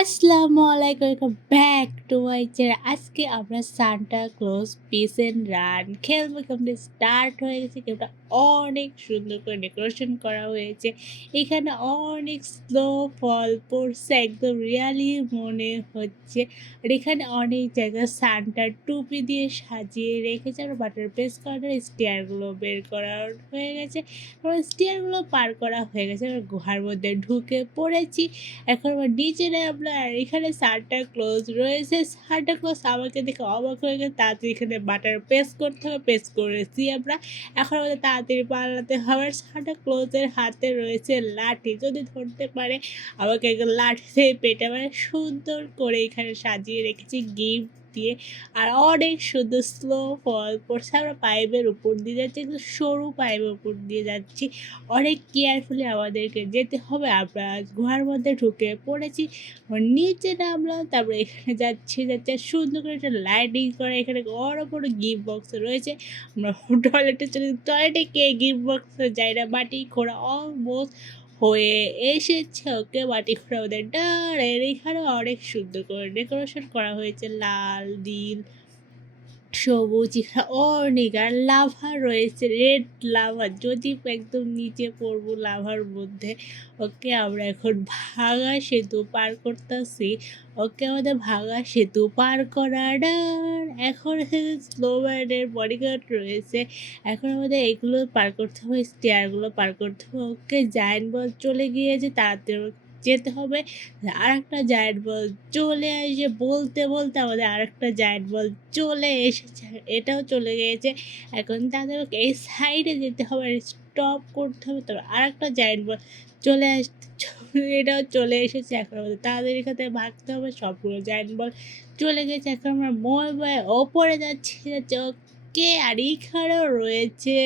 আসসালামু আলাইকুম, welcome back to my channel. আজকে আমরা Santa Claus piece and run খেলবো। গেমটা স্টার্ট হয়ে গেছে। গেমটা অনেক সুন্দর করে ডেকোরেশন করা হয়েছে। এখানে অনেক স্নোফল পড়ছে, একদম রিয়ালি মনে হচ্ছে। আর এখানে অনেক জায়গায় সান্টার টুপি দিয়ে সাজিয়ে রেখেছে। আর বাটার পেস্ট করার স্টিয়ারগুলো বের করা হয়ে গেছে। স্টিয়ারগুলো পার করা হয়ে গেছে। আমরা গুহার মধ্যে ঢুকে পড়েছি। এখন আমার নিচে নামলো আর এখানে সান্টা ক্লজ রয়েছে। সান্টা ক্লজ আমাকে দেখে অবাক হয়ে গেছে। তাড়াতাড়ি এখানে বাটার পেস্ট করতে হবে, পেস্ট করেছি আমরা। এখন আমাদের তাড়াতাড়ি পালাতে হবে। সান্টা ক্লজের হাতে রয়েছে লাঠি, যদি ধরতে পারে আমাকে একদম লাঠি দিয়ে পেটে মানে সুন্দর করে এখানে সাজিয়ে রেখেছি গিফট দিয়ে। আর অনেক সুন্দর স্লো ফল পড়ছে। আমরা পাইপের উপর দিয়ে যাচ্ছি, একদম সরু পাইপের উপর দিয়ে যাচ্ছি। অনেক কেয়ারফুলি আমাদেরকে যেতে হবে। আমরা গুহার মধ্যে ঢুকে পড়েছি, নিচে নামলাম, তারপরে এখানে যাচ্ছি সুন্দর করে একটা লাইটিং করে। এখানে বড় বড় গিফট বক্স রয়েছে। আমরা টয়লেটে চলে, টয়লেটে কে গিফট বক্স যাই না, মাটি খোঁড়া অলমোস্ট হয়ে এসেছে। ওকে, মাটি খোঁড়া আমাদের ডার এখানে অনেক সুন্দর করে ডেকোরেশন করা হয়েছে, লাল নীল সবুজ, এখানে অনেক আর লাভা রয়েছে, রেড লাভা। যদি একদম নিচে পড়বো লাভার মধ্যে। ওকে, আমরা এখন ভাঙা সেতু পার করতেছি। ওকে, আমাদের ভাঙা সেতু পার করার এখন এখানে স্নোম্যানের বডিগার্ড রয়েছে। এখন আমাদের এগুলো পার করতে হবে, স্টেয়ারগুলো পার করতে হবে। ওকে, জায়ান্ট বল চলে গিয়েছে, তাড়াতাড়ি যেতে হবে। আর একটা জায়ান্ট বল চলে আসে, বলতে বলতে আমাদের আর একটা জায়ান্ট বল চলে এসেছে, এটাও চলে গিয়েছে। এখন তাদেরকে এই সাইডে যেতে হবে, স্টপ করতে হবে। তবে আর একটা জায়ান্ট বল চলে আসতে, এটাও চলে এসেছে। এখন আমাদের তাদের এখানে ভাগতে হবে। সবগুলো জায়ান্ট বল চলে গেছে। এখন আমরা মই বয়ে ওপরে যাচ্ছি ওকে, আর এইখানেও রয়েছে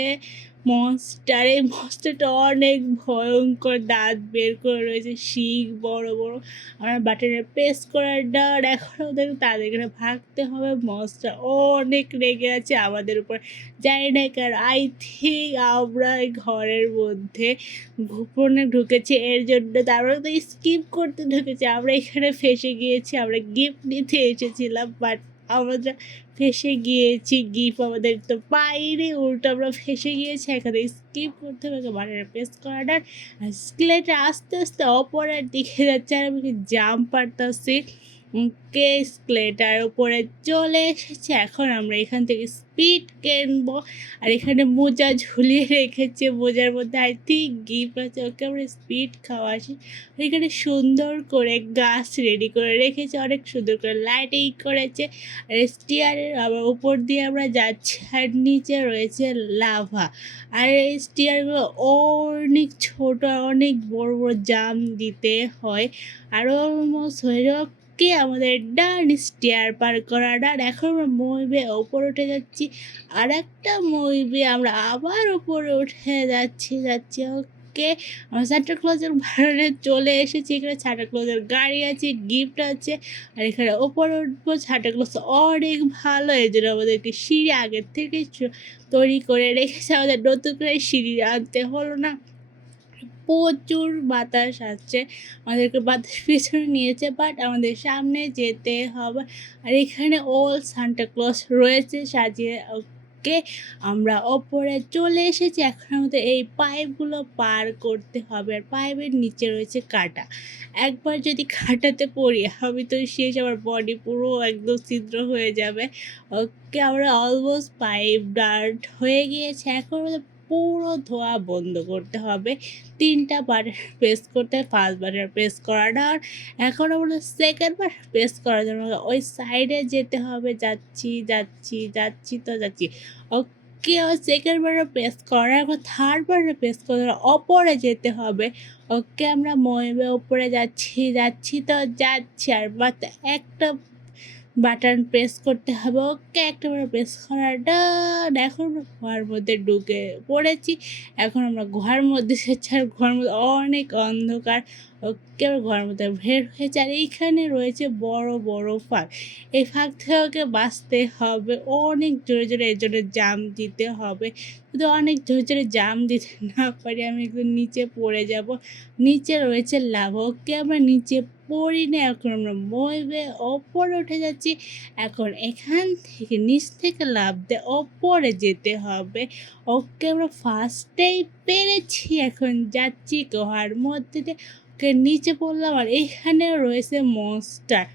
মনস্টার। এই মনস্টারটা অনেক ভয়ঙ্কর, দাঁত বের করে রয়েছে, শিং বড় বড়। আমরা বাটনে প্রেস করার ডার। এখন ওদের তাদেরকে ভাগতে হবে। মনস্টার অনেক রেগে আছে আমাদের উপর, জানি না কার। আই থিঙ্ক আমরা এই ঘরের মধ্যে গোপনে ঢুকেছি এর জন্য, তারপরে তো স্কিপ করতে ঢুকেছি। আমরা এখানে ফেসে গিয়েছি, আমরা গিফট নিতে এসেছিলাম, বাট আমরা ফেসে গিয়েছি। গিফট আমাদের তো পাইনি, উল্টো আমরা ফেসে গিয়েছি। এখানে স্কিপ করতে হবে, বাটনে প্রেস করাটার। আর স্কেলেটে আস্তে আস্তে অপরের দিকে যাচ্ছে, আর আমি জাম্প পারতাছি। কে স্কেলেটার উপরে চলে এসেছে। এখন আমরা এখান থেকে স্পিড কিনবো। আর এখানে মোজা ঝুলিয়ে রেখেছে, মোজার মধ্যে আই থিঙ্ক গিফট আছে। ওকে, আমরা স্পিড খাওয়া আসি। এখানে সুন্দর করে গাছ রেডি করে রেখেছে, অনেক সুন্দর করে লাইটিং করেছে। আর স্টিয়ারের আবার উপর দিয়ে আমরা যাচ্ছি, আর নিচে রয়েছে লাভা। আর এই স্টিয়ারগুলো অনেক ছোট, অনেক বড় বড় জাম দিতে হয়। আরও অলমোস্ট হয়ে যাওয়া কে আমাদের ডান স্টিয়ার পার করা ডান। এখন আমরা মইবে ওপরে উঠে যাচ্ছি, আর একটা মইবে আমরা আবার ওপরে উঠে যাচ্ছি ওকে, আমরা সান্টা ক্লজের ভাড়ে চলে এসেছি। এখানে সান্টা ক্লজের গাড়ি আছে, গিফট আছে। আর এখানে ওপরে উঠবো। সান্টা ক্লজ অনেক ভালো, এই জন্য আমাদেরকে সিঁড়ি আগের থেকে তৈরি করে রেখেছে। আমাদের নতুন করে সিঁড়ি আনতে হলো না। প্রচুর বাতাস আসছে, আমাদেরকে বাতাস পিছনে নিয়েছে, বাট আমাদের সামনে যেতে হবে। আর এখানে ওল সান্টা ক্লজ রয়েছে সাজিয়ে। ওকে, আমরা ওপরে চলে এসেছি। এখন আমাদের এই পাইপগুলো পার করতে হবে। আর পাইপের নিচে রয়েছে কাঁটা, একবার যদি কাঁটাতে পড়ি আমি তো শেষ, আমার বডি পুরো একদম ছিদ্র হয়ে যাবে। ওকে, আমরা অলমোস্ট পাইপ ডার্ট হয়ে গিয়েছে। এখন আমাদের পুরো ধোয়া বন্ধ করতে হবে। 3টা বাটন প্রেস করতে হয়, 5 বাটন প্রেস করাটা। আর এখন আমরা সেকেন্ড বার প্রেস করার জন্য ওই সাইডে যেতে হবে। যাচ্ছি তো যাচ্ছি। ওকে, সেকেন্ড বারে প্রেস করার পর থার্ড বারে প্রেস করে ওপরে যেতে হবে। ওকে, আমরা ময়বে ওপরে যাচ্ছি তো যাচ্ছি। আর মাত্র একটা বাটন প্রেস করতে হবে। ওকে, একটা বার প্রেস করার ডান। এখন আমরা গুহার মধ্যে ঢুকে পড়েছি। এখন আমরা গুহার মধ্যে যাচ্ছি, আর গুহার মধ্যে অনেক অন্ধকার। ওকে আবার ঘরের মধ্যে বের হয়েছে। আর এইখানে রয়েছে বড় বড় ফাঁক। এই ফাঁক থেকে ওকে বাঁচতে হবে অনেক জোরে জোরে, এর জন্য জাম্প দিতে হবে। যদি অনেক জোরে জোরে জাম্প দিতে না পারি আমি একদম নিচে পড়ে যাব। নিচে রয়েছে লাভা, ওকে আমরা নিচে পড়ি না, এখন আমরা মইবে ওপরে উঠে যাচ্ছি। এখন এখান থেকে নিচ থেকে লাফ দিয়ে ওপরে যেতে হবে। ওকে আমরা ফার্স্টেই পেরেছি, এখন যাচ্ছি গুহার মধ্যে দিয়ে। ওকে নিচে পড়লাম আর এখানে রয়েছে মনস্টার।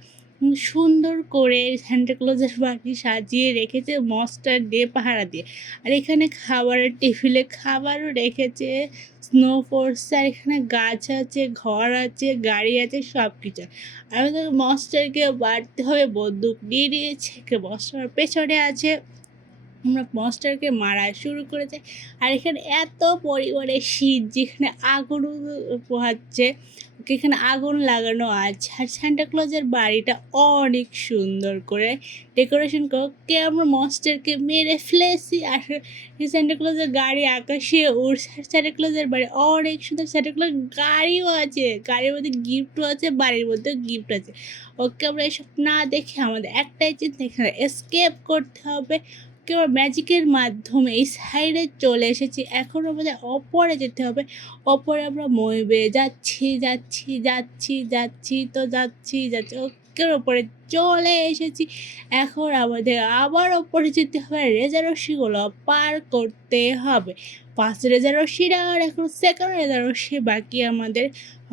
সুন্দর করে সান্টা ক্লজের বাড়ি সাজিয়ে রেখেছে মনস্টার দিয়ে, পাহারা দিয়ে। আর এখানে খাবারের টেবিলে খাবারও রেখেছে, স্নো পড়ছে, আর এখানে গাছ আছে, ঘর আছে, গাড়ি আছে, সব কিছু। আর আমাদের মনস্টারকে বাড়তে হবে, বন্দুক দিয়ে দিয়েছে, মনস্টার পেছনে আছে। আমরা মনস্টারকে মারা শুরু করেছে। আর এখানে এত পরিমাণে শীত, যেখানে আগুনও পোহাচ্ছে, এখানে আগুন লাগানো আছে। আর সান্টা ক্লজের বাড়িটা অনেক সুন্দর করে ডেকোরেশন করে আমরা মনস্টারকে মেরে ফেলেছি। আর সান্টা ক্লজের গাড়ি আকাশে উড়ছে। সান্টা ক্লজের বাড়ি অনেক সুন্দর, সান্টা ক্লজ গাড়িও আছে, গাড়ির মধ্যে গিফটও আছে, বাড়ির মধ্যেও গিফট আছে। ওকে আমরা এসব না দেখে আমাদের একটাই চিন্তা, এখানে এসকেপ করতে হবে। কেবল ম্যাজিকের মাধ্যমে এই সাইডে চলে এসেছি, এখন আমাদের ওপরে যেতে হবে। ওপরে আমরা মইবে যাচ্ছি যাচ্ছি যাচ্ছি যাচ্ছি তো যাচ্ছি যাচ্ছি, ওকের ওপরে চলে এসেছি। এখন আমাদের আবার ওপরে যেতে হবে, রেজা রশ্মিগুলো পার করতে হবে। ফার্স্ট রেজা রশ্মিটা আর এখন সেকেন্ড রেজা রশ্মি বাকি আমাদের।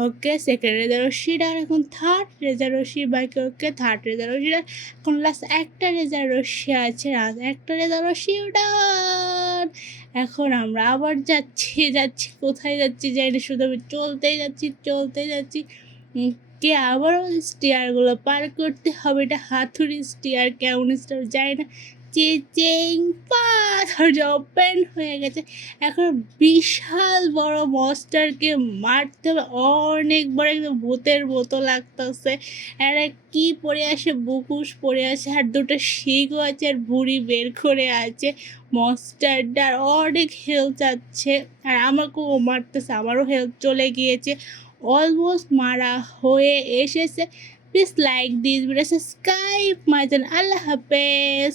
ওকে সেকেন্ড রেজা রশ্মিটা আর এখন থার্ড রেজা রশ্মি বাকি। ওকে থার্ড রেজা রশ্মিটা এখন লাস্ট একটা রেজা রশ্মি আছে, আর একটা রেজা রশ্মি উড়ান। এখন আমরা আবার যাচ্ছি যাচ্ছি, কোথায় যাচ্ছি যাই না, শুধু আমি চলতেই যাচ্ছি চলতেই যাচ্ছি। কে আবারও স্টিয়ারগুলো পার করতে হবে, এটা হাতুড়ি স্টিয়ার কেমন স্টিয়ার যায় না। চেচিং পা, দরজা ওপেন হয়ে গেছে। এখন বিশাল বড় মনস্টারকে মারতে হবে, অনেক বড় একদম ভূতের মতো লাগতেছে। আর কি পরে আসে, বুকুশ পরে আছে, আর দুটো শিংও আছে, আর ভুঁড়ি বের করে আছে। মনস্টারটার অনেক হেলথ আছে, আর আমাকেও মারতেছে, আমারও হেলথ চলে গিয়েছে, অলমোস্ট মারা হয়ে এসেছে। Please like this video, subscribe my channel. আল্লাহ হাফেজ।